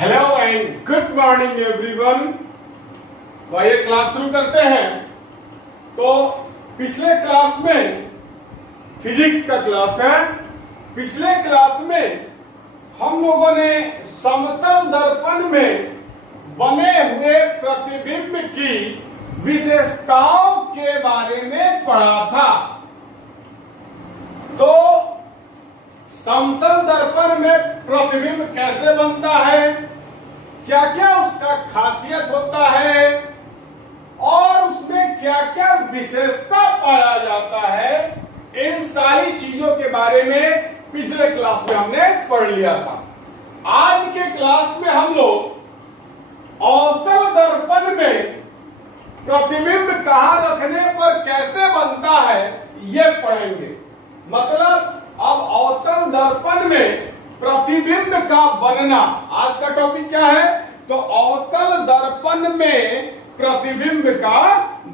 Hello and good morning everyone. तो आइए class शुरू करते हैं। तो पिछले क्लास में फिजिक्स का क्लास है। पिछले क्लास में हम लोगों ने समतल दर्पण में बने हुए प्रतिबिंब की विशेषताओं के बारे में पढ़ा था। तो समतल दर्पण में प्रतिबिंब कैसे बनता है, क्या क्या उसका खासियत होता है और उसमें क्या क्या विशेषता पाया जाता है, इन सारी चीजों के बारे में पिछले क्लास में हमने पढ़ लिया था। आज के क्लास में हम लोग अवतल दर्पण में प्रतिबिंब कहां रखने पर कैसे बनता है ये पढ़ेंगे। मतलब अब अवतल दर्पण में प्रतिबिंब का बनना आज का टॉपिक क्या है। तो अवतल दर्पण में प्रतिबिंब का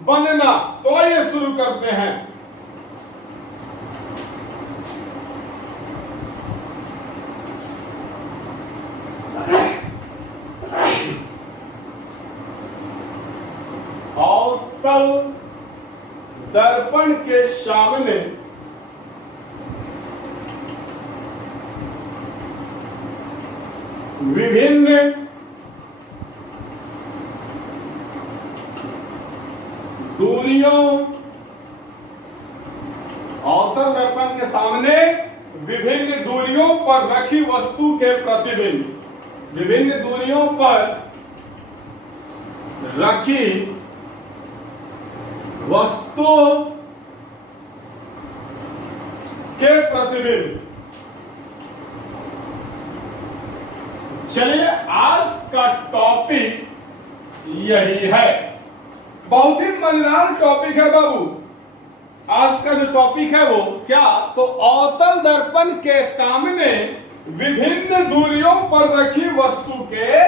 बनना। तो ये शुरू करते हैं। अवतल दर्पण के सामने विभिन्न दूरियों, अवतल दर्पण के सामने विभिन्न दूरियों पर रखी वस्तु के प्रतिबिंब, विभिन्न दूरियों पर रखी वस्तु के प्रतिबिंब। चलिए आज का टॉपिक यही है। बहुत ही मजेदार टॉपिक है बाबू। आज का जो टॉपिक है वो क्या, तो अवतल दर्पण के सामने विभिन्न दूरियों पर रखी वस्तु के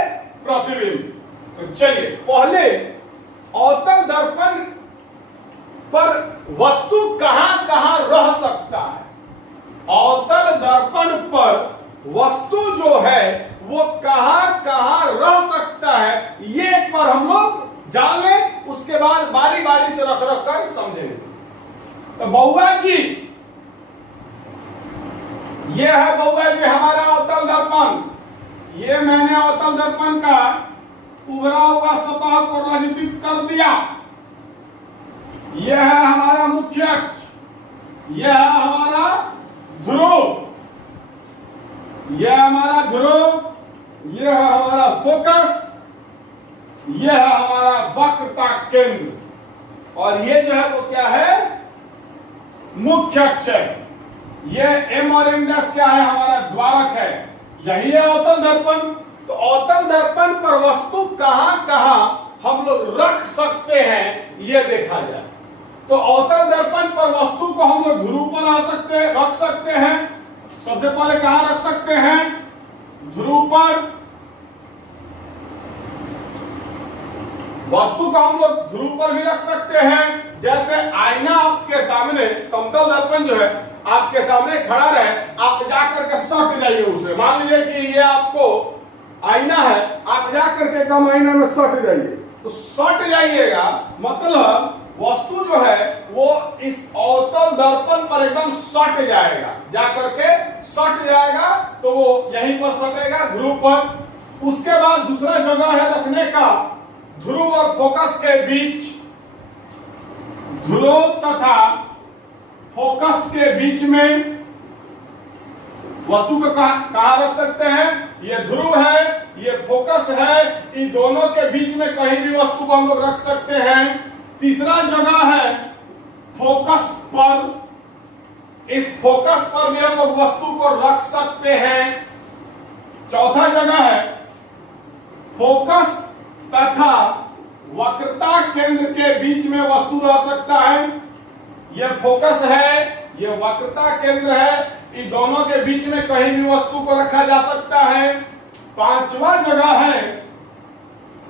प्रतिबिंब। तो चलिए पहले अवतल दर्पण पर वस्तु कहां कहां रह सकता है। अवतल दर्पण पर वस्तु जो है वो कहां कहां रह सकता है, ये एक बार हम लोग जान लें। उसके बाद बारी बारी से रख रख कर समझेंगे। तो बउआ जी, ये है बउआ जी हमारा अवतल दर्पण। ये मैंने अवतल दर्पण का उभरा हुआ सतह को रचित कर दिया। यह है हमारा मुख्य अक्ष, यह है हमारा ध्रुव, यह हमारा ध्रुव, यह है हमारा फोकस, यह है हमारा वक्रता केंद्र और ये जो है वो क्या है, मुख्य अक्ष है। यह एम और एम डैश क्या है, हमारा द्वारक है। यही है अवतल दर्पण। तो अवतल दर्पण पर वस्तु कहां कहां हम लोग रख सकते हैं ये देखा जाए। तो अवतल दर्पण पर वस्तु को हम लोग ध्रुव पर रख सकते हैं। सबसे पहले कहां रख सकते हैं, ध्रुव पर। वस्तु को हम लोग ध्रुव पर भी रख सकते हैं। जैसे आईना आपके सामने, समतल दर्पण जो है आपके सामने खड़ा रहे, आप जाकर के सट जाइए उसे। मान लीजिए कि ये आपको आईना है, आप जाकर के एकदम आईना में सट जाइए। तो सट जाइएगा मतलब वस्तु जो है वो इस अवतल दर्पण पर एकदम सट जाएगा, जाकर के सट जाएगा। तो वो यहीं पर सटेगा, ध्रुव पर। उसके बाद दूसरा जगह है रखने का, ध्रुव और फोकस के बीच। ध्रुव तथा फोकस के बीच में वस्तु को कहां रख सकते हैं। ये ध्रुव है, ये फोकस है, इन दोनों के बीच में कहीं भी वस्तु को हम लोग रख सकते हैं। तीसरा जगह है फोकस पर। इस फोकस पर भी हम लोग वस्तु को रख सकते हैं। चौथा जगह है फोकस तथा वक्रता केंद्र के बीच में वस्तु रह सकता है। यह फोकस है, यह वक्रता केंद्र है, इन दोनों के बीच में कहीं भी वस्तु को रखा जा सकता है। पांचवा जगह है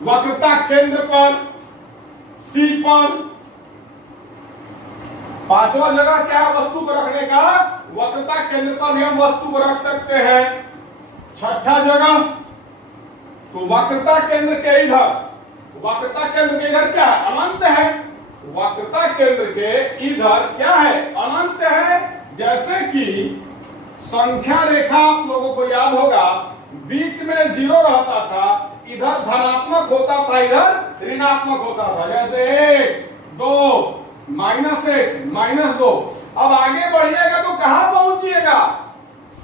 वक्रता केंद्र पर, सी पर। पांचवा जगह क्या है वस्तु को रखने का, वक्रता केंद्र पर भी हम वस्तु को रख सकते हैं। छठा जगह तो वक्रता केंद्र के इधर, वक्रता केंद्र के इधर क्या है? अनंत है। वक्रता केंद्र के इधर क्या है? अनंत है। जैसे कि संख्या रेखा आप लोगों को याद होगा, बीच में 0 रहता था, इधर धनात्मक होता था, इधर ऋणात्मक होता था। जैसे 1, 2, -1, -2। अब आगे बढ़िएगा तो कहां पहुंचिएगा?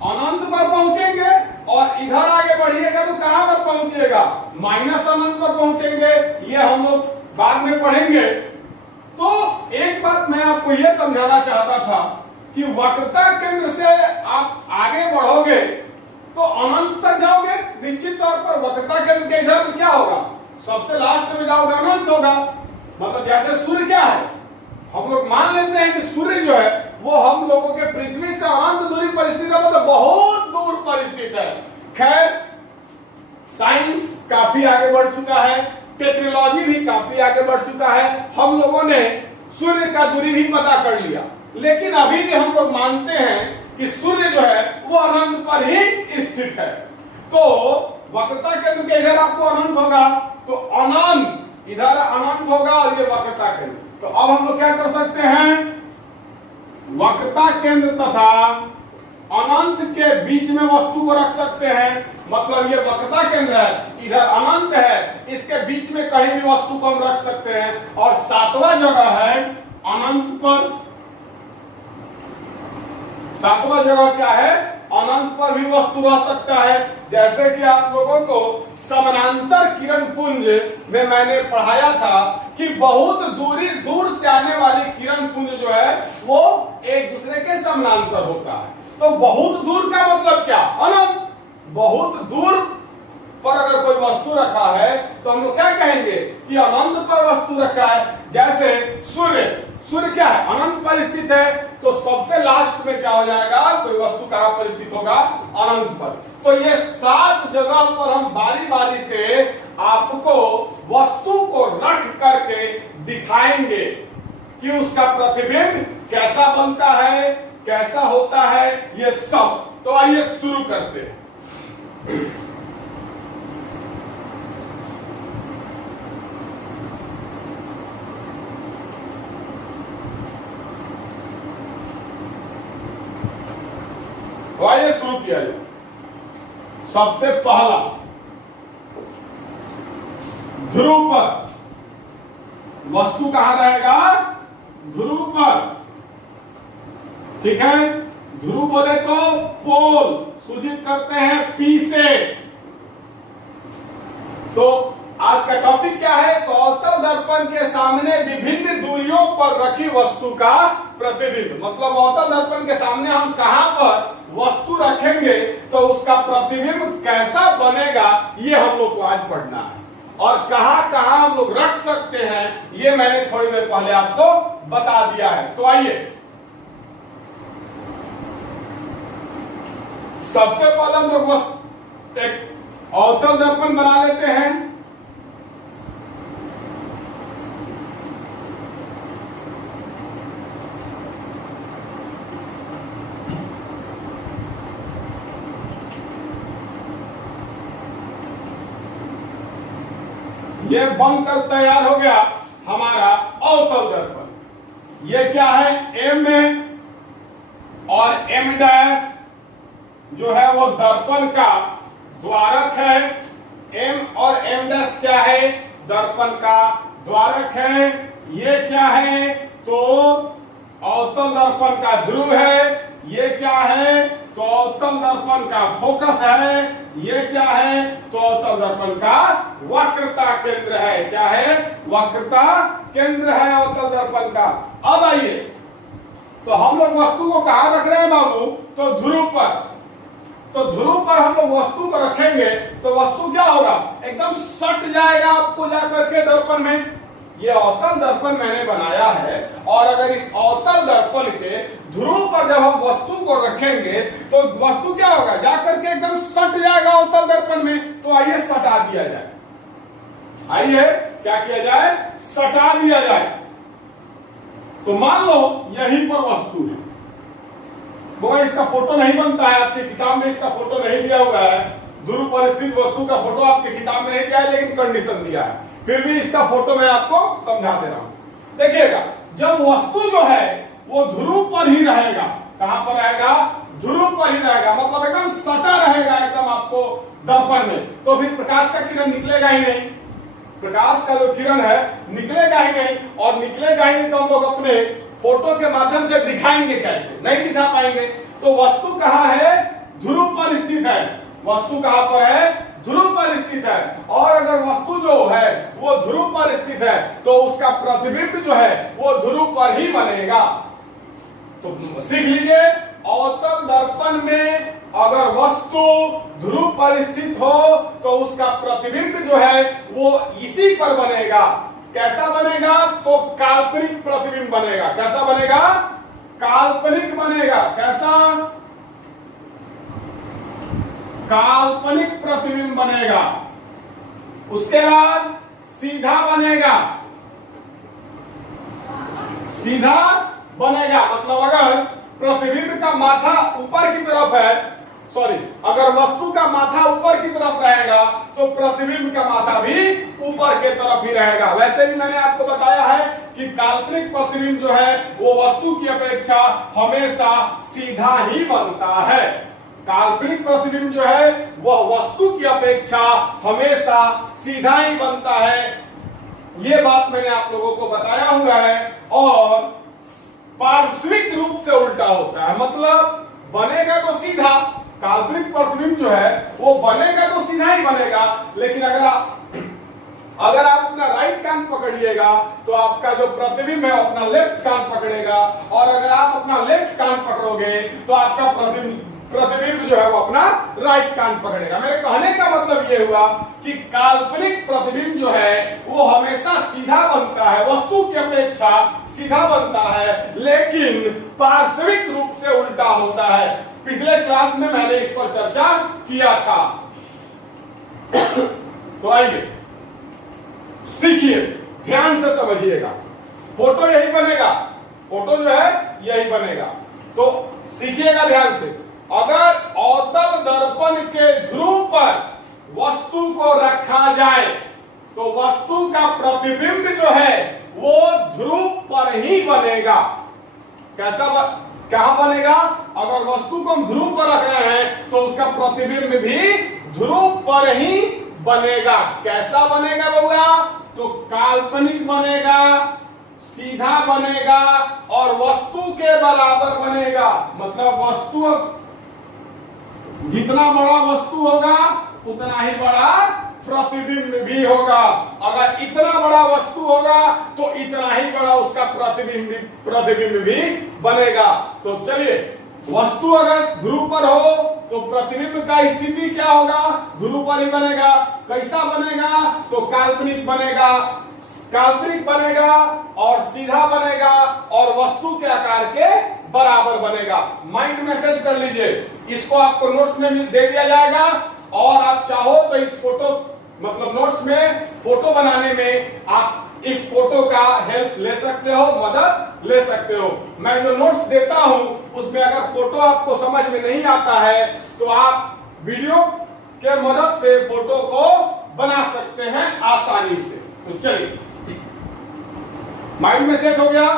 अनंत पर पहुंचेंगे। और इधर आगे बढ़िएगा तो कहां पर पहुंचिएगा? माइनस अनंत पर पहुंचेंगे। ये हम लोग बाद में पढ़ेंगे। तो एक बात मैं आपको यह समझाना चाहता था कि वक्रता केंद्र से आप आगे बढ़ोगे तो अनंत तक जाओगे। निश्चित तौर पर वक्रता केंद्र के इधर क्या होगा? सबसे लास्ट में जाओगे, अनंत होगा। मतलब जैसे सूर्य क्या है, हम लोग मान लेते हैं कि सूर्य जो है वो हम लोगों के पृथ्वी से अनंत दूरी पर स्थित है, मतलब बहुत दूर पर स्थित है। खैर, साइंस काफी आगे बढ़ चुका है, टेक्नोलॉजी भी काफी आगे बढ़ चुका है, हम लोगों ने सूर्य का दूरी भी पता कर लिया। लेकिन अभी भी हम लोग मानते हैं कि सूर्य जो है वो अनंत पर ही स्थित है। तो वक्रता केंद्र के इधर आपको अनंत होगा, तो अनंत इधर अनंत होगा और ये वक्रता केंद्र। तो अब हम लोग क्या कर सकते हैं? वक्रता केंद्र तथा अनंत के बीच में वस्तु को रख सकते हैं। मतलब ये वक्रता केंद्र है, इधर अनंत है, इसके बीच में कहीं भी वस्तु को हम रख सकते हैं। और सातवां जगह है अनंत पर। सातवां जगह क्या है? अनंत पर भी वस्तु रह सकता है। जैसे कि आप लोगों को समानांतर किरण पुंज में मैंने पढ़ाया था कि बहुत दूर से आने वाली किरण पुंज जो है वो एक दूसरे के समानांतर होता है। तो बहुत दूर का मतलब क्या? अनंत। बहुत दूर पर अगर कोई वस्तु रखा है तो हम लोग क्या कहेंगे कि अनंत पर वस्तु रखा है। जैसे सूर्य क्या है? अनंत पर स्थित है। तो सबसे लास्ट में क्या हो जाएगा? कोई वस्तु कहां पर स्थित होगा? अनंत पर। तो ये 7 जगह पर हम बारी बारी से आपको वस्तु को रख करके दिखाएंगे कि उसका प्रतिबिंब कैसा बनता है, कैसा होता है, ये सब। तो आइए शुरू करते हैं। तो आइए शुरू किया जाए। सबसे पहला ध्रुव पर वस्तु कहां रहेगा? ध्रुव पर। ठीक है, ध्रुव बोले तो पोल सूचित करते हैं P से। तो आज का टॉपिक क्या है? तो अवतल दर्पण के सामने विभिन्न दूरियों पर रखी वस्तु का प्रतिबिंब। मतलब अवतल दर्पण के सामने हम कहां पर वस्तु रखेंगे तो उसका प्रतिबिंब कैसा बनेगा, ये हम लोग को आज पढ़ना है। और कहां कहां हम लोग रख सकते हैं ये मैंने थोड़ी देर पहले आपको बता दिया है। तो आइए सबसे पहले हम लोग एक अवतल दर्पण बना लेते हैं। ये बनकर तैयार हो गया हमारा अवतल दर्पण। ये क्या है? M में और M डैश जो है वो दर्पण का द्वारक है। M और M डैश क्या है? दर्पण का द्वारक है। ये क्या है? तो अवतल दर्पण का ध्रुव है। ये क्या है? तो अवतल दर्पण का फोकस है। ये क्या है? तो अवतल दर्पण का वक्रता केंद्र है। क्या है? वक्रता केंद्र है अवतल दर्पण का। अब आइए, तो हम लोग वस्तु को कहां रख रहे हैं बाबू? तो ध्रुव पर। तो ध्रुव पर हम लोग वस्तु को रखेंगे तो वस्तु क्या होगा? एकदम सट जाएगा आपको जाकर के दर्पण में। ये अवतल दर्पण मैंने बनाया है और अगर इस अवतल दर्पण के ध्रुव पर जब हम वस्तु को रखेंगे तो वस्तु क्या होगा? जाकर के एकदम सट जाएगा अवतल दर्पण में। तो आइए सटा दिया जाए। आइए क्या किया जाए? सटा दिया जाए। तो मान लो यहीं पर वस्तु है, वो इसका फोटो नहीं बनता है, आपकी किताब में इसका फोटो नहीं दिया हुआ है। ध्रुव पर स्थित वस्तु का फोटो आपके किताब में नहीं दिया है, लेकिन कंडीशन दिया है, फिर भी इसका फोटो मैं आपको समझा दे रहा हूं। देखिएगा, जब वस्तु जो है वो ध्रुव पर ही रहेगा, कहां पर रहेगा? ध्रुव पर ही रहेगा, मतलब एकदम सटा रहेगा एकदम आपको दर्पण में, तो फिर प्रकाश का किरण निकलेगा ही नहीं, प्रकाश का जो किरण है निकलेगा ही नहीं, और निकलेगा ही नहीं तो हम लोग अपने फोटो के माध्यम से दिखाएंगे कैसे? नहीं दिखा पाएंगे। तो वस्तु कहां है? ध्रुव पर स्थित है। वस्तु कहां पर है? ध्रुव पर स्थित है। और अगर वस्तु जो है वो ध्रुव पर स्थित है तो उसका प्रतिबिंब जो है वो ध्रुव पर ही बनेगा। तो सीख लीजिए, अवतल दर्पण में अगर वस्तु ध्रुव पर स्थित हो तो उसका प्रतिबिंब जो है वो इसी पर बनेगा। कैसा बनेगा? तो काल्पनिक प्रतिबिंब बनेगा। कैसा बनेगा? काल्पनिक बनेगा। कैसा? काल्पनिक प्रतिबिंब बनेगा। उसके बाद सीधा बनेगा। सीधा बनेगा मतलब अगर प्रतिबिंब का माथा ऊपर की तरफ है, सॉरी, अगर वस्तु का माथा ऊपर की तरफ रहेगा तो प्रतिबिंब का माथा भी ऊपर के तरफ ही रहेगा। वैसे भी मैंने आपको बताया है कि काल्पनिक प्रतिबिंब जो है वो वस्तु की अपेक्षा हमेशा सीधा ही बनता है। काल्पनिक प्रतिबिंब जो है वह वस्तु की अपेक्षा हमेशा सीधा ही बनता है। ये बात मैंने आप लोगों को बताया हुआ है। और पार्श्विक रूप से उल्टा होता है, मतलब बनेगा तो सीधा, काल्पनिक प्रतिबिंब जो है वो बनेगा तो सीधा ही बनेगा, लेकिन अगर आप अपना राइट कान पकड़िएगा तो आपका जो प्रतिबिंब है अपना लेफ्ट कान पकड़ेगा, और अगर आप अपना लेफ्ट कान पकड़ोगे तो आपका प्रतिबिंब जो है वो अपना राइट कान पकड़ेगा। मेरे कहने का मतलब ये हुआ कि काल्पनिक प्रतिबिंब जो है वो हमेशा सीधा बनता है, वस्तु की अपेक्षा सीधा बनता है, लेकिन पार्श्विक रूप से उल्टा होता है। पिछले क्लास में मैंने इस पर चर्चा किया था। तो आइए सीखिए, ध्यान से समझिएगा। फोटो यही बनेगा, फोटो जो है यही बनेगा। तो सीखिएगा ध्यान से। अगर अवतल दर्पण के ध्रुव पर वस्तु को रखा जाए तो वस्तु का प्रतिबिंब जो है वो ध्रुव पर ही बनेगा। कहां बनेगा? अगर वस्तु को हम ध्रुव पर रख रहे हैं तो उसका प्रतिबिंब भी ध्रुव पर ही बनेगा। कैसा बनेगा बउआ? तो काल्पनिक बनेगा, सीधा बनेगा और वस्तु के बराबर बनेगा। मतलब वस्तु जितना बड़ा वस्तु होगा उतना ही बड़ा प्रतिबिंब भी होगा। अगर इतना बड़ा वस्तु होगा तो इतना ही बड़ा उसका प्रतिबिंब भी बनेगा। तो चलिए, वस्तु अगर ध्रुव पर हो तो प्रतिबिंब का स्थिति क्या होगा? ध्रुव पर ही बनेगा। कैसा बनेगा? तो काल्पनिक बनेगा, काल्पनिक बनेगा और सीधा बनेगा और वस्तु के आकार के बराबर बनेगा। माइंड मैसेज कर लीजिए, इसको आपको नोट्स में दे दिया जाएगा, और आप चाहो तो इस फोटो मतलब नोट्स में फोटो बनाने में आप इस फोटो का हेल्प ले सकते हो, मदद ले सकते हो। मैं जो नोट्स देता हूं उसमें अगर फोटो आपको समझ में नहीं आता है तो आप वीडियो के मदद से फोटो को बना सकते हैं आसानी से। तो चलिए, माइंड में सेट हो गया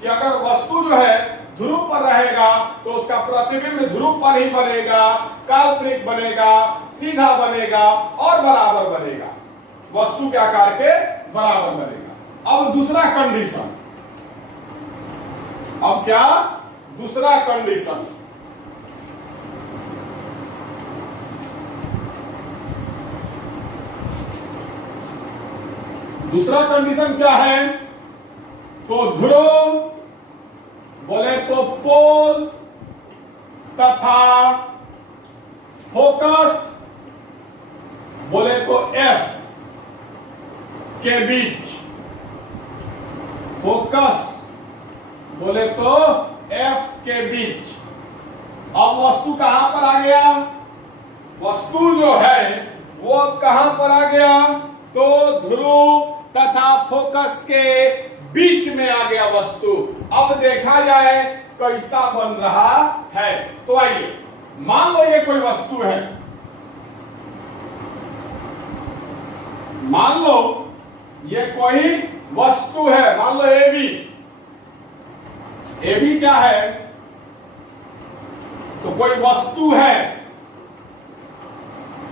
कि अगर वस्तु जो है ध्रुव पर रहेगा तो उसका प्रतिबिंब ध्रुव पर ही बनेगा, काल्पनिक बनेगा, सीधा बनेगा और बराबर बनेगा, वस्तु के आकार के बराबर बनेगा। अब दूसरा कंडीशन, अब क्या? दूसरा कंडीशन, दूसरा कंडीशन क्या है? तो ध्रुव बोले तो पोल तथा फोकस बोले तो एफ के बीच, फोकस बोले तो एफ के बीच। अब वस्तु कहां पर आ गया? वस्तु जो है वो कहां पर आ गया? तो ध्रुव तथा फोकस के बीच में आ गया वस्तु। अब देखा जाए कैसा बन रहा है। तो आइए, मान लो ये कोई वस्तु है, मान लो ये कोई वस्तु है, मान लो AB। AB क्या है? तो कोई वस्तु है,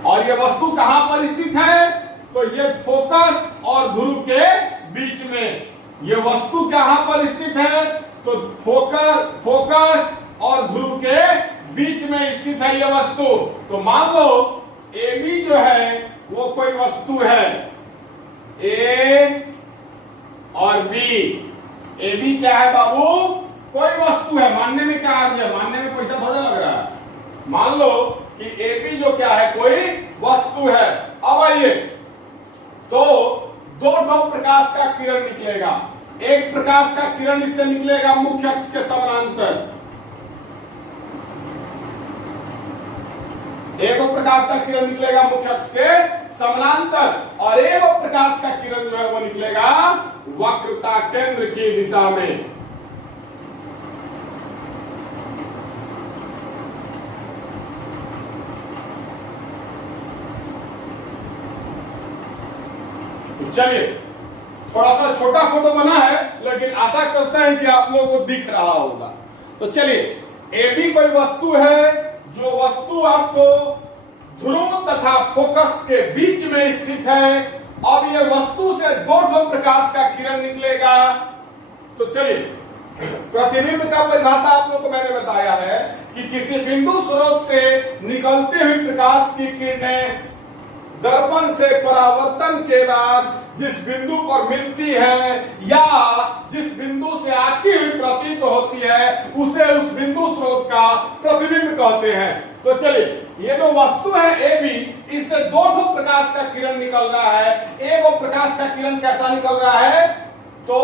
और ये वस्तु कहां पर स्थित है? तो ये फोकस और ध्रुव के बीच में। ये वस्तु कहां पर स्थित है? तो फोकस और ध्रुव के बीच में स्थित है ये वस्तु। तो मान लो AB जो है वो कोई वस्तु है, A और B। AB क्या है बाबू? कोई वस्तु है। मानने में क्या अर्थ है? मानने में पैसा थोड़ा लग रहा है। मान लो कि AB जो क्या है? कोई वस्तु है। अब आइए, तो दो प्रकाश का किरण निकलेगा। एक प्रकाश का किरण इससे निकलेगा मुख्य अक्ष के समानांतर, एक प्रकाश का किरण निकलेगा मुख्य अक्ष के समानांतर, और एक प्रकाश का किरण जो है वो निकलेगा वक्रता केंद्र की दिशा में। चलिए, थोड़ा सा छोटा फोटो बना है, लेकिन आशा करते हैं कि आप लोगों को दिख रहा होगा। तो चलिए, AB कोई वस्तु है, जो वस्तु आपको ध्रुव तथा फोकस के बीच में स्थित है। अब ये वस्तु से दो प्रकाश का किरण निकलेगा। तो चलिए, प्रतिबिंब का परिभाषा आप लोगों को मैंने बताया है कि किसी बिंदु स्रोत से निकलते हुए प्रकाश की किरणें दर्पण से परावर्तन के बाद जिस बिंदु पर मिलती है या जिस बिंदु से आती हुई प्रतीत होती है, उसे उस बिंदु स्रोत का प्रतिबिंब कहते हैं। तो चलिए, ये जो वस्तु है AB, इससे दो प्रकाश का किरण निकल रहा है। एक प्रकाश का किरण कैसा निकल रहा है? तो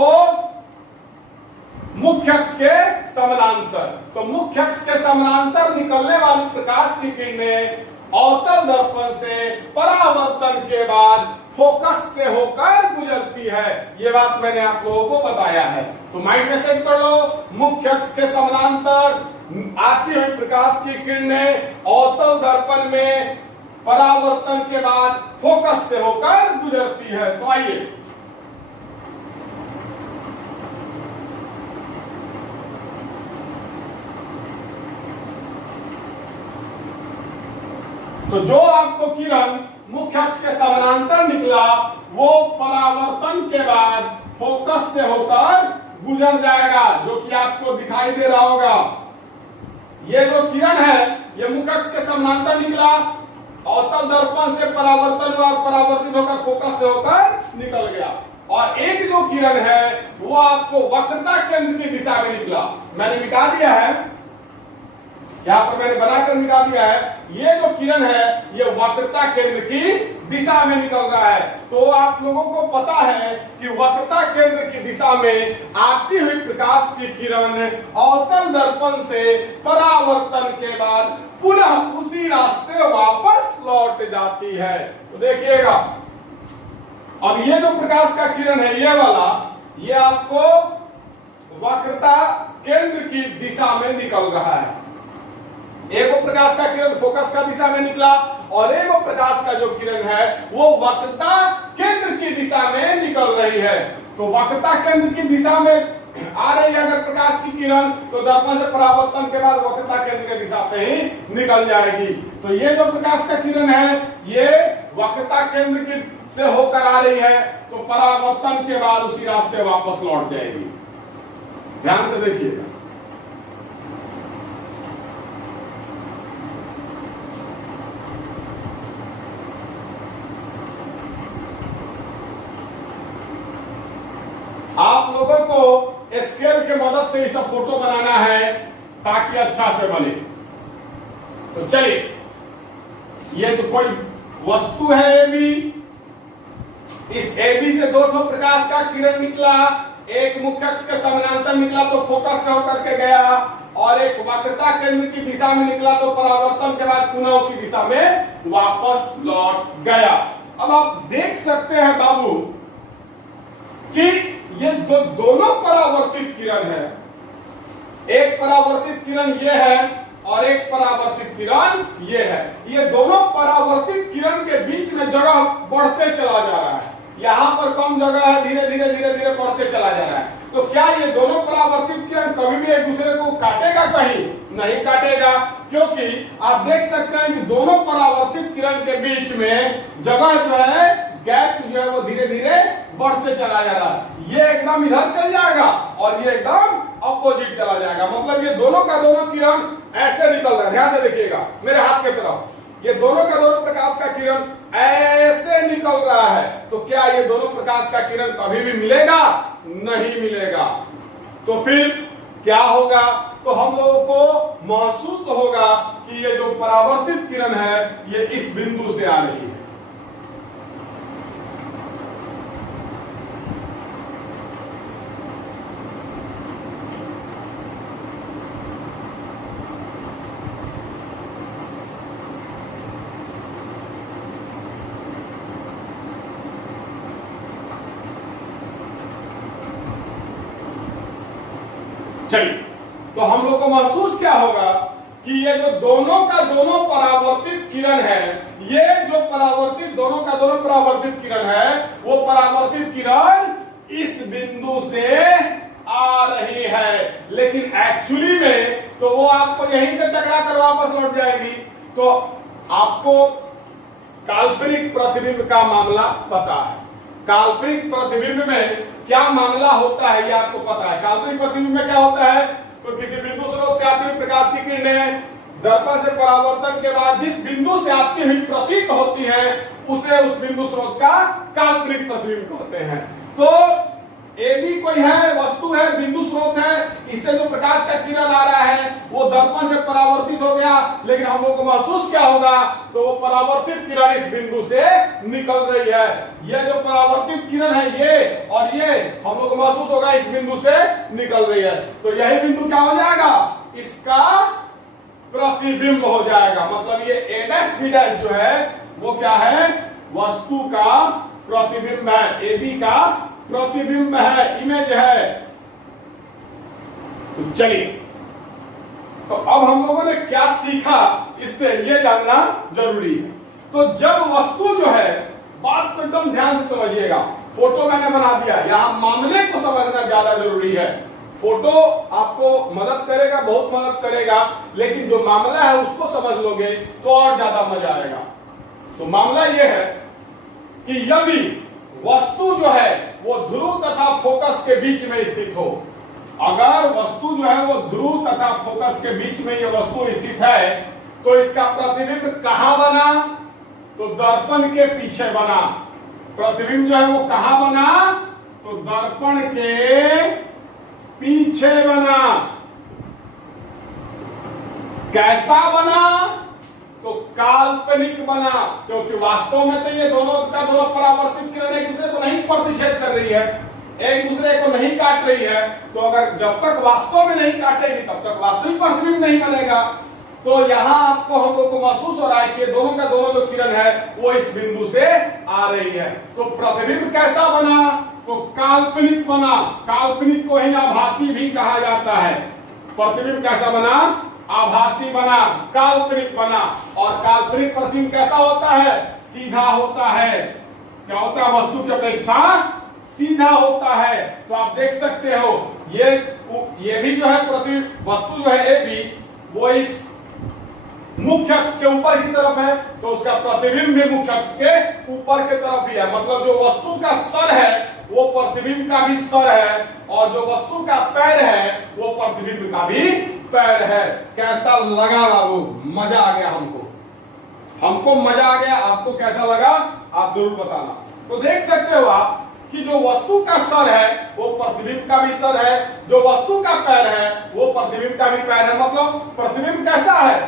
मुख्य अक्ष के समानांतर। तो मुख्य अक्ष के समानांतर निकलने वाली प्रकाश की किरणें अवतल दर्पण से परावर्तन के बाद फोकस से होकर गुजरती है। ये बात मैंने आप लोगों को बताया है। तो माइंड में सेट कर लो, मुख्य अक्ष के समानांतर आती हुई प्रकाश की किरणें अवतल दर्पण में परावर्तन के बाद फोकस से होकर गुजरती है। तो आइए, तो जो आपको किरण मुख्य अक्ष के समानांतर निकला, वो परावर्तन के बाद फोकस से होकर गुजर जाएगा, जो कि आपको दिखाई दे रहा होगा। ये जो किरण है, ये मुख्य अक्ष के समानांतर निकला, अवतल दर्पण से परावर्तन हुआ, परावर्तित होकर फोकस से होकर निकल गया। और एक जो किरण है वो आपको वक्रता केंद्र की दिशा में निकला। मैंने मिटा दिया है, यहां पर मैंने बनाकर मिटा दिया है। ये जो किरण है ये वक्रता केंद्र की दिशा में निकल रहा है। तो आप लोगों को पता है कि वक्रता केंद्र की दिशा में आती हुई प्रकाश की किरण अवतल दर्पण से परावर्तन के बाद पुनः उसी रास्ते वापस लौट जाती है। तो देखिएगा, अब ये जो प्रकाश का किरण है ये वाला, ये आपको वक्रता केंद्र की दिशा में निकल रहा है। एक प्रकाश का किरण फोकस का दिशा में निकला, और एक प्रकाश का जो किरण है वो वक्रता केंद्र की दिशा में निकल रही है। तो वक्रता केंद्र की दिशा में आ रही है अगर प्रकाश की किरण, तो दर्पण से परावर्तन के बाद वक्रता केंद्र की दिशा से ही निकल जाएगी। तो ये जो प्रकाश का किरण है ये वक्रता केंद्र की से होकर आ रही है, तो परावर्तन के बाद उसी रास्ते वापस लौट जाएगी। ध्यान से देखिएगा। आप लोगों को स्केल के मदद से इस फोटो बनाना है ताकि अच्छा से बने। तो चलिए, ये जो कोई वस्तु है AB, इस AB से दो प्रकाश का किरण निकला, एक मुख्य अक्ष के समानांतर निकला तो फोकस से होकर के गया, और एक वक्रता केंद्र की दिशा में निकला तो परावर्तन के बाद पुनः उसी दिशा में वापस लौट गया। अब आप देख सकते हैं बाबू कि ये दोनों परावर्तित किरण है। एक परावर्तित किरण ये है और एक परावर्तित किरण ये है। ये दोनों परावर्तित किरण के बीच में जगह बढ़ते चला जा रहा है। यहाँ पर कम जगह है, धीरे धीरे धीरे धीरे बढ़ते चला जा रहा है। तो क्या ये दोनों परावर्तित किरण कभी भी एक दूसरे को काटेगा? कहीं नहीं काटेगा, क्योंकि आप देख सकते हैं कि दोनों परावर्तित किरण के बीच में जगह जो है, गैप जो है वो धीरे धीरे बढ़ते चला जा रहा है। ये एकदम इधर चल जाएगा और ये एकदम अपोजिट चला जाएगा। मतलब ये दोनों का दोनों किरण ऐसे निकल रहा है। ध्यान से देखिएगा मेरे हाथ की तरफ, ये दोनों का दोनों प्रकाश का किरण ऐसे निकल रहा है। तो क्या ये दोनों प्रकाश का किरण कभी भी मिलेगा? नहीं मिलेगा। तो फिर क्या होगा? तो हम लोगों को महसूस होगा कि ये जो परावर्तित किरण है ये इस बिंदु से आ रही है। चलिए, तो हम लोग को महसूस क्या होगा कि ये जो दोनों का दोनों परावर्तित किरण है, ये जो परावर्तित दोनों का दोनों परावर्तित किरण है, वो परावर्तित किरण इस बिंदु से आ रही है। लेकिन एक्चुअली में तो वो आपको यहीं से टकरा कर वापस लौट जाएगी। तो आपको काल्पनिक प्रतिबिंब का मामला पता है। काल्पनिक प्रतिबिंब में क्या मामला होता है ये आपको पता है। काल्पनिक प्रतिबिंब में क्या होता है? तो किसी बिंदु स्रोत से आती हुई प्रकाश की किरणें दर्पण से परावर्तन के बाद जिस बिंदु से आती हुई प्रतीत होती है उसे उस बिंदु स्रोत का काल्पनिक प्रतिबिंब कहते हैं। तो ए भी कोई है, वस्तु है, बिंदु स्रोत है, इससे जो प्रकाश का किरण आ रहा है वो दर्पण से परावर्तित हो गया, लेकिन हम लोग को महसूस क्या होगा? तो वो परावर्तित किरण इस बिंदु से निकल रही है। ये जो परावर्तित किरण है ये और ये हम लोग को महसूस होगा इस बिंदु से निकल रही है। तो यही बिंदु क्या हो जाएगा? इसका प्रतिबिंब हो जाएगा। मतलब ये ए डैश बी डैश जो है वो क्या है? वस्तु का प्रतिबिंब है, ए बी का प्रतिबिंब है, इमेज है। तो चलिए, तो अब हम लोगों ने क्या सीखा इससे ये जानना जरूरी है। तो जब वस्तु जो है, बात को एकदम ध्यान से समझिएगा, फोटो मैंने बना दिया, यहां मामले को समझना ज्यादा जरूरी है। फोटो आपको मदद करेगा, बहुत मदद करेगा, लेकिन जो मामला है उसको समझ लोगे तो और ज्यादा मजा आएगा। तो मामला यह है कि यदि वस्तु जो है वो ध्रुव तथा फोकस के बीच में स्थित हो, अगर वस्तु जो है वो ध्रुव तथा फोकस के बीच में ये वस्तु स्थित है, तो इसका प्रतिबिंब कहां बना? तो दर्पण के पीछे बना। प्रतिबिंब जो है वो कहां बना? तो दर्पण के पीछे बना। कैसा बना? तो काल्पनिक बना, क्योंकि वास्तव में तो ये दोनों का दोनों परावर्तित किरण एक दूसरे को नहीं प्रतिच्छेद कर रही है, एक दूसरे को नहीं काट रही है। तो अगर जब तक वास्तव में नहीं काटेगी तब तक वास्तविक प्रतिबिंब नहीं बनेगा। तो यहाँ आपको हम लोग को महसूस हो रहा है कि दोनों का दोनों जो किरण है वो इस बिंदु से आ रही है। तो प्रतिबिंब कैसा बना? तो काल्पनिक बना। काल्पनिक को ही आभासी भी कहा जाता है। प्रतिबिंब कैसा बना? आभासी बना, काल्पनिक बना। और काल्पनिक प्रतिबिंब कैसा होता है? सीधा होता है। क्या होता है? वस्तु की अपेक्षा सीधा होता है। तो आप देख सकते हो ये भी जो है प्रतिबिंब, वस्तु जो है ए बी, वो इस मुख्य अक्ष के ऊपर की तरफ है, तो उसका प्रतिबिंब भी मुख्य अक्ष के ऊपर की तरफ ही है। मतलब जो वस्तु का सर है वो प्रतिबिंब का भी सर है, और जो वस्तु का पैर है वो प्रतिबिंब का भी पैर है। कैसा लगा बाबू? मजा आ गया हमको मजा आ गया। आपको कैसा लगा आप जरूर बताना। तो देख सकते हो आप कि जो वस्तु का सर है वो प्रतिबिंब का भी सर है, जो वस्तु का पैर है वो प्रतिबिंब का भी पैर है। मतलब प्रतिबिंब कैसा है?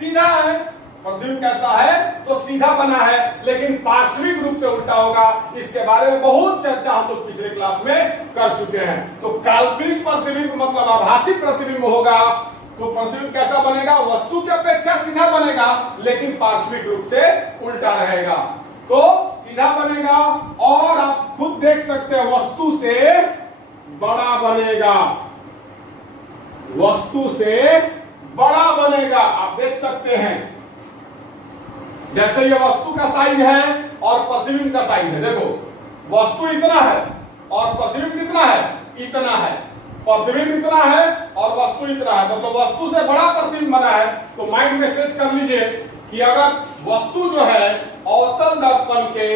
सीधा है। प्रतिबिंब कैसा है? तो सीधा बना है, लेकिन पार्श्विक रूप से उल्टा होगा। इसके बारे में बहुत चर्चा हम लोग पिछले क्लास में कर चुके हैं। तो काल्पनिक प्रतिबिंब मतलब आभासी प्रतिबिंब होगा। तो प्रतिबिंब कैसा बनेगा? वस्तु की अपेक्षा सीधा बनेगा, लेकिन पार्श्विक रूप से उल्टा रहेगा। तो सीधा बनेगा और आप खुद देख सकते हैं वस्तु से बड़ा बनेगा, वस्तु से बड़ा बनेगा। आप देख सकते हैं जैसे ये वस्तु का साइज है और प्रतिबिंब का साइज है। देखो वस्तु इतना है और प्रतिबिंब कितना है, इतना है। प्रतिबिंब इतना है और वस्तु इतना है, मतलब वस्तु से बड़ा प्रतिबिंब बना है। तो माइंड में सेट कर लीजिए कि अगर वस्तु जो है अवतल दर्पण के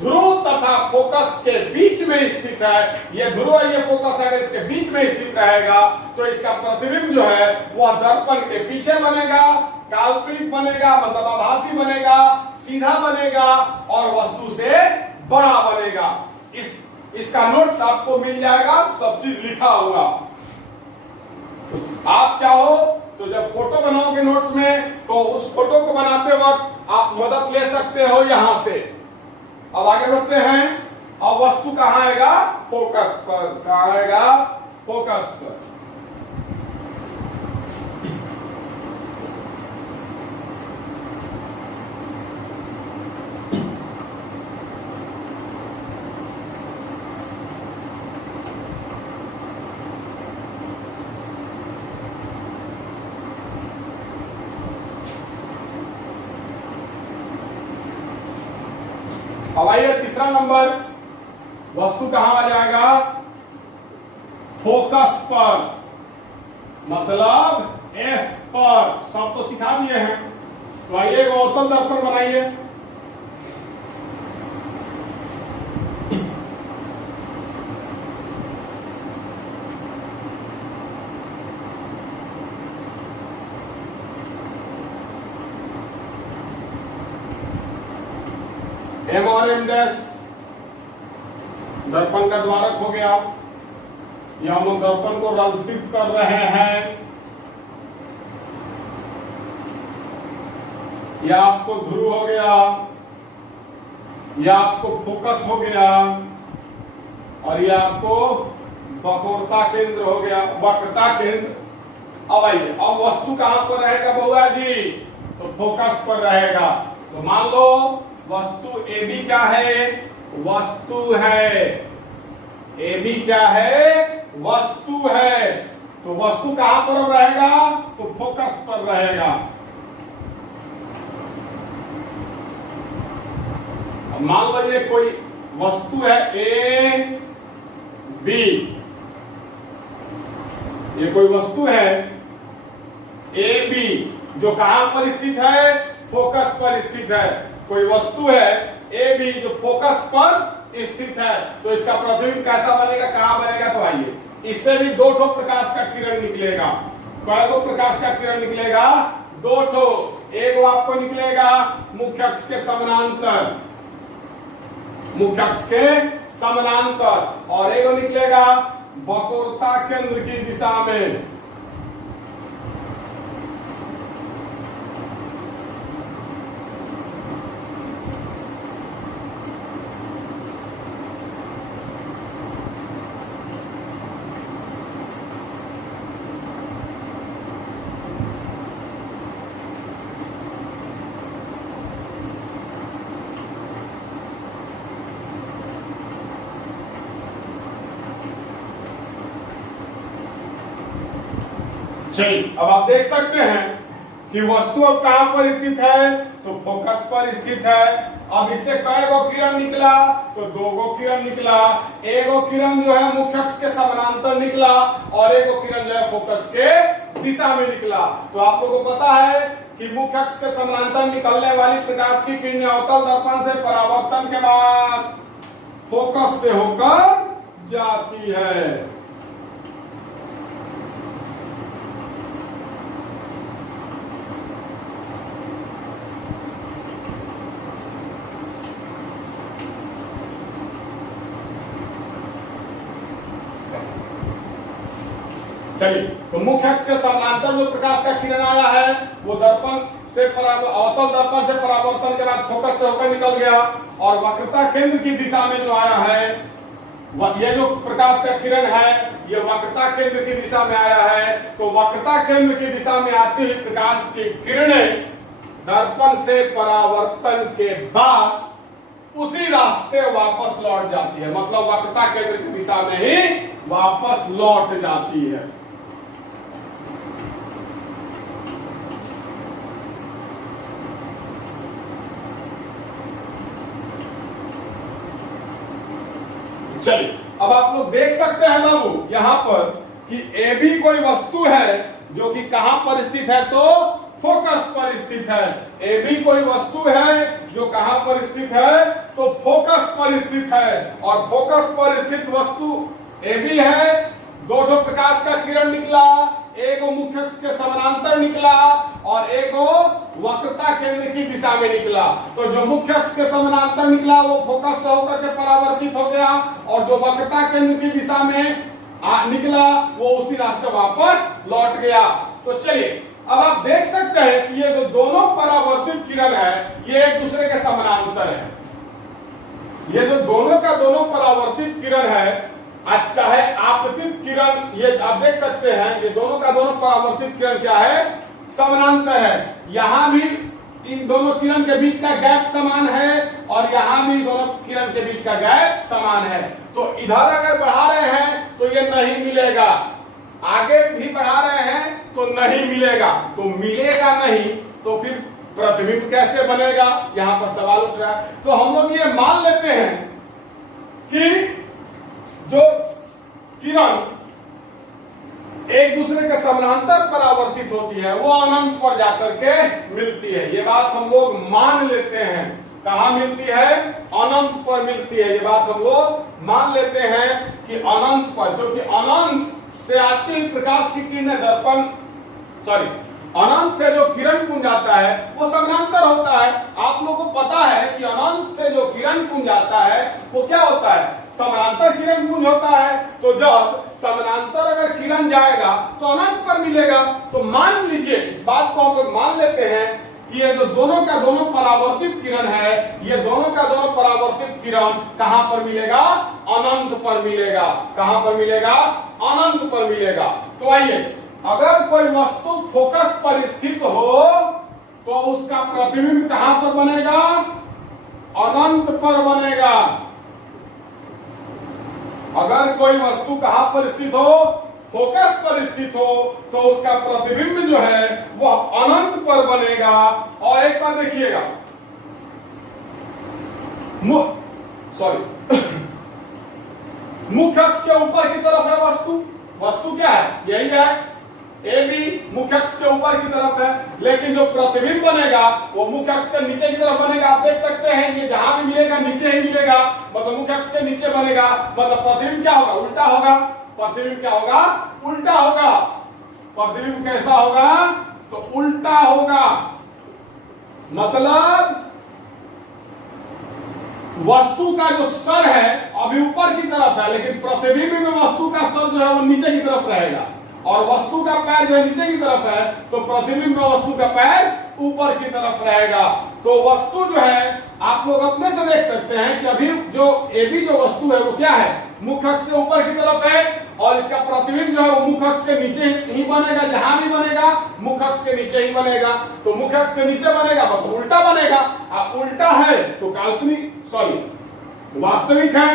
ध्रुव तथा फोकस के बीच में स्थित है, ये ध्रुव है ये फोकस है, अगर इसके बीच में स्थित रहेगा तो इसका प्रतिबिंब जो है वह दर्पण के पीछे बनेगा, काल्पनिक बनेगा, मतलब आभासी बनेगा, सीधा बनेगा और वस्तु से बड़ा बनेगा। इसका नोट्स आपको मिल जाएगा, सब चीज लिखा होगा। आप चाहो तो जब फोटो बनाओगे नोट्स में तो उस फोटो को बनाते वक्त आप मदद ले सकते हो यहां से। अब आगे बढ़ते हैं। अब वस्तु कहां आएगा, फोकस पर। कहां आएगा, फोकस पर। अब आइए तीसरा नंबर, वस्तु कहां आ जाएगा, फोकस पर, मतलब एफ पर। सब तो सिखा दिए हैं। तो आइए अवतल दर्पण बनाइए। एम और एम डैश दर्पण का द्वारक हो गया। यह हम लोग दर्पण को रंजित कर रहे हैं। यह आपको ध्रुव हो गया, यह आपको फोकस हो गया और यह आपको वक्रता केंद्र हो गया, वक्रता केंद्र। अब आइए, अब वस्तु कहां पर रहेगा बउआ जी, तो फोकस पर रहेगा। तो मान लो वस्तु ए बी क्या है, वस्तु है। ए बी क्या है, वस्तु है। तो वस्तु कहां पर रहेगा, तो फोकस पर रहेगा। अब मान लीजिए कोई वस्तु है ए बी, ये कोई वस्तु है ए बी जो कहां पर स्थित है, फोकस पर स्थित है। कोई वस्तु है ए बी जो फोकस पर स्थित है, तो इसका प्रतिबिंब कैसा बनेगा, कहां बनेगा, तो आइए इससे भी दो ठो प्रकाश का किरण निकलेगा। कई दो प्रकाश का किरण निकलेगा, दो ठो। एक वो आपको निकलेगा मुख्य अक्ष के समानांतर, मुख्य अक्ष के समानांतर, और एक निकलेगा वक्रता केंद्र की दिशा में। चलिए अब आप देख सकते हैं कि वस्तु अब कहां पर स्थित है, तो फोकस पर स्थित है। अब इससे कई गो किरण निकला, तो दो गो किरण निकला। एक गो किरण जो है मुख्य अक्ष के समानांतर निकला और एक गो किरण जो है फोकस के दिशा में निकला। तो आप लोगों को पता है कि मुख्य अक्ष के समानांतर निकलने वाली प्रकाश की किरणें अवतल दर्पण से परावर्तन के बाद फोकस से होकर जाती है। चलिए, तो मुख्य अक्ष के समानांतर जो प्रकाश का किरण आया है वो दर्पण से अवतल दर्पण से परावर्तन के बाद फोकस से होकर निकल गया, और वक्रता केंद्र की दिशा में जो आया है, ये जो प्रकाश का किरण है ये वक्रता केंद्र की दिशा में आया है। तो वक्रता केंद्र की दिशा में आती हुई प्रकाश की किरणें दर्पण से परावर्तन के बाद उसी रास्ते वापस लौट जाती है, मतलब वक्रता केंद्र की दिशा में ही वापस लौट जाती है। चलिए अब आप लोग देख सकते हैं बाबू यहां पर कि ए बी कोई वस्तु है जो कि कहां पर स्थित है, तो फोकस पर स्थित है। ए बी कोई वस्तु है जो कहां पर स्थित है, तो फोकस पर स्थित है। और फोकस पर स्थित वस्तु ए बी है। दो प्रकाश का किरण निकला, एक मुख्य अक्ष के समानांतर निकला और एक वक्रता केंद्र की दिशा में निकला। तो जो मुख्य अक्ष के समानांतर निकला वो फोकस से होकर के परावर्तित हो गया और जो वक्रता केंद्र की दिशा में निकला वो उसी रास्ते वापस लौट गया। तो चलिए अब आप देख सकते हैं कि ये जो दोनों परावर्तित किरण है ये एक दूसरे के समानांतर है। ये जो दोनों का दोनों परावर्तित किरण है, चाहे आपतित किरण, ये आप देख सकते हैं ये दोनों का दोनों परावर्तित किरण क्या है, समानांतर है। यहां भी इन दोनों किरण के बीच का गैप समान है और यहां भी दोनों किरण के बीच का गैप समान है। तो इधर अगर बढ़ा रहे हैं तो ये नहीं मिलेगा, आगे भी बढ़ा रहे हैं तो नहीं मिलेगा। तो मिलेगा नहीं तो फिर प्रतिबिंब कैसे बनेगा, यहां पर सवाल उठ रहा है। तो हम लोग ये मान लेते हैं कि जो किरण एक दूसरे के समानांतर परावर्तित होती है वो अनंत पर जाकर के मिलती है। ये बात हम लोग मान लेते हैं। कहां मिलती है, अनंत पर मिलती है। ये बात हम लोग मान लेते हैं कि अनंत पर, क्योंकि अनंत से आती हुई प्रकाश की किरणें दर्पण अनंत से जो किरण पुंज आता है वो समानांतर होता है। आप लोगों को पता है कि अनंत से जो किरण पुंज आता है वो क्या होता है, समानांतर किरण पुंज होता है। तो जब समानांतर अगर किरण जाएगा तो अनंत पर मिलेगा। तो मान लीजिए, इस बात को हम लोग मान लेते हैं कि ये जो दोनों का दोनों परावर्तित किरण है, ये दोनों का दोनों परावर्तित किरण कहां पर मिलेगा, अनंत पर मिलेगा। कहां पर मिलेगा, अनंत पर मिलेगा। तो आइए, अगर कोई वस्तु फोकस पर स्थित हो तो उसका प्रतिबिंब कहां पर बनेगा, अनंत पर बनेगा। अगर कोई वस्तु कहां पर स्थित हो, फोकस पर स्थित हो, तो उसका प्रतिबिंब जो है वह अनंत पर बनेगा। और एक बात देखिएगा, मुख्य अक्ष के ऊपर की तरफ है वस्तु। वस्तु क्या है, यही है ए बी मुख्य अक्ष के ऊपर की तरफ है, लेकिन जो प्रतिबिंब बनेगा वो मुख्य अक्ष के नीचे की तरफ बनेगा। आप देख सकते हैं ये जहां भी मिलेगा नीचे ही मिलेगा, मतलब मुख्य अक्ष के नीचे बनेगा। मतलब प्रतिबिंब क्या होगा, उल्टा होगा। प्रतिबिंब क्या होगा, उल्टा होगा। प्रतिबिंब कैसा होगा, तो उल्टा होगा। मतलब वस्तु का जो सर है अभी ऊपर की तरफ है, लेकिन प्रतिबिंब में वस्तु का सर जो है वो नीचे की तरफ रहेगा और वस्तु का पैर जो है नीचे की तरफ है, तो प्रतिबिंब में वस्तु का पैर ऊपर की तरफ रहेगा। तो वस्तु जो है आप लोग अपने से देख सकते हैं कि अभी जो ए बी जो वस्तु है वो क्या है, मुख्य अक्ष से ऊपर की तरफ है और इसका प्रतिबिंब जो है वो मुख्य अक्ष के नीचे ही बनेगा। जहां भी बनेगा मुख्य अक्ष के नीचे ही बनेगा। तो मुख्य अक्ष के नीचे बनेगा मतलब उल्टा बनेगा। उल्टा है तो काल्पनिक वास्तविक है।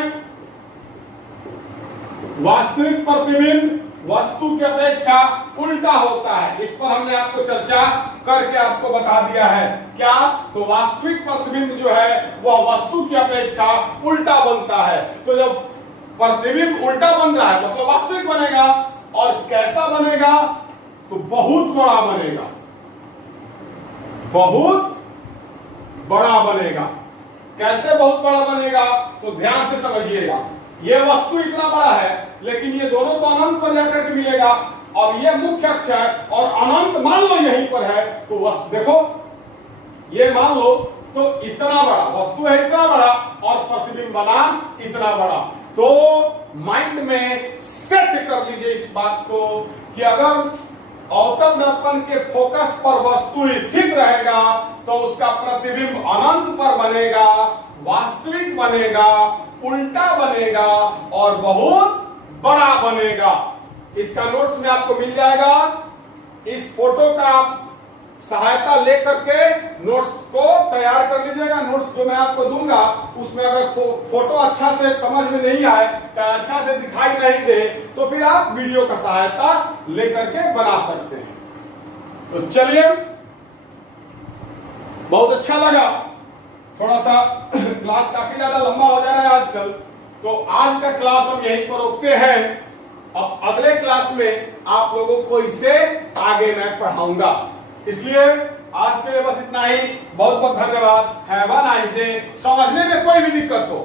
वास्तविक प्रतिबिंब वस्तु की अपेक्षा उल्टा होता है। इस पर हमने आपको चर्चा करके आपको बता दिया है। क्या, तो वास्तविक प्रतिबिंब जो है वह वस्तु की अपेक्षा उल्टा बनता है। तो जब प्रतिबिंब उल्टा बन रहा है मतलब वास्तविक बनेगा। और कैसा बनेगा, तो बहुत बड़ा बनेगा, बहुत बड़ा बनेगा। कैसे बहुत बड़ा बनेगा, तो ध्यान से समझिएगा। ये वस्तु इतना बड़ा है लेकिन ये दोनों तो अनंत पर जाकर के मिलेगा। अब ये मुख्य अक्ष है और अनंत मान लो यहीं पर है, तो देखो ये मान लो तो इतना बड़ा वस्तु है, इतना बड़ा, और प्रतिबिंब बना इतना बड़ा। तो माइंड में सेट कर लीजिए इस बात को कि अगर अवतल दर्पण के फोकस पर वस्तु स्थित रहेगा तो उसका प्रतिबिंब अनंत पर बनेगा, वास्तविक बनेगा, उल्टा बनेगा और बहुत बड़ा बनेगा। इसका नोट्स में आपको मिल जाएगा। इस फोटो का आप सहायता लेकर के नोट्स को तैयार कर लीजिएगा। नोट्स जो मैं आपको दूंगा उसमें अगर फोटो अच्छा से समझ में नहीं आए, चाहे अच्छा से दिखाई नहीं दे, तो फिर आप वीडियो का सहायता लेकर के बना सकते हैं। तो चलिए, बहुत अच्छा लगा। थोड़ा सा क्लास काफी ज्यादा लंबा हो जा रहा है आजकल, तो आज का क्लास हम यहीं पर रोकते हैं। अब अगले क्लास में आप लोगों को इससे आगे मैं पढ़ाऊंगा। इसलिए आज के लिए बस इतना ही। बहुत बहुत धन्यवाद। Have a nice day. समझने में कोई भी दिक्कत हो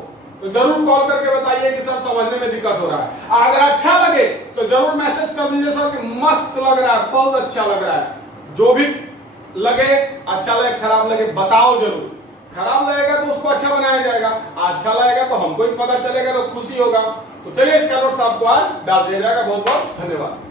तो जरूर कॉल करके बताइए कि सर समझने में दिक्कत हो रहा है। अगर अच्छा लगे तो जरूर मैसेज कर दीजिए सर कि मस्त लग रहा है, बहुत अच्छा लग रहा है। जो भी लगे, अच्छा लगे खराब लगे बताओ जरूर। खराब लगेगा तो उसको अच्छा बनाया जाएगा, अच्छा लगेगा तो हमको भी पता चलेगा तो खुशी होगा। तो चलिए इसका नोट्स आपको आज डाल दिया जाएगा। बहुत बहुत धन्यवाद।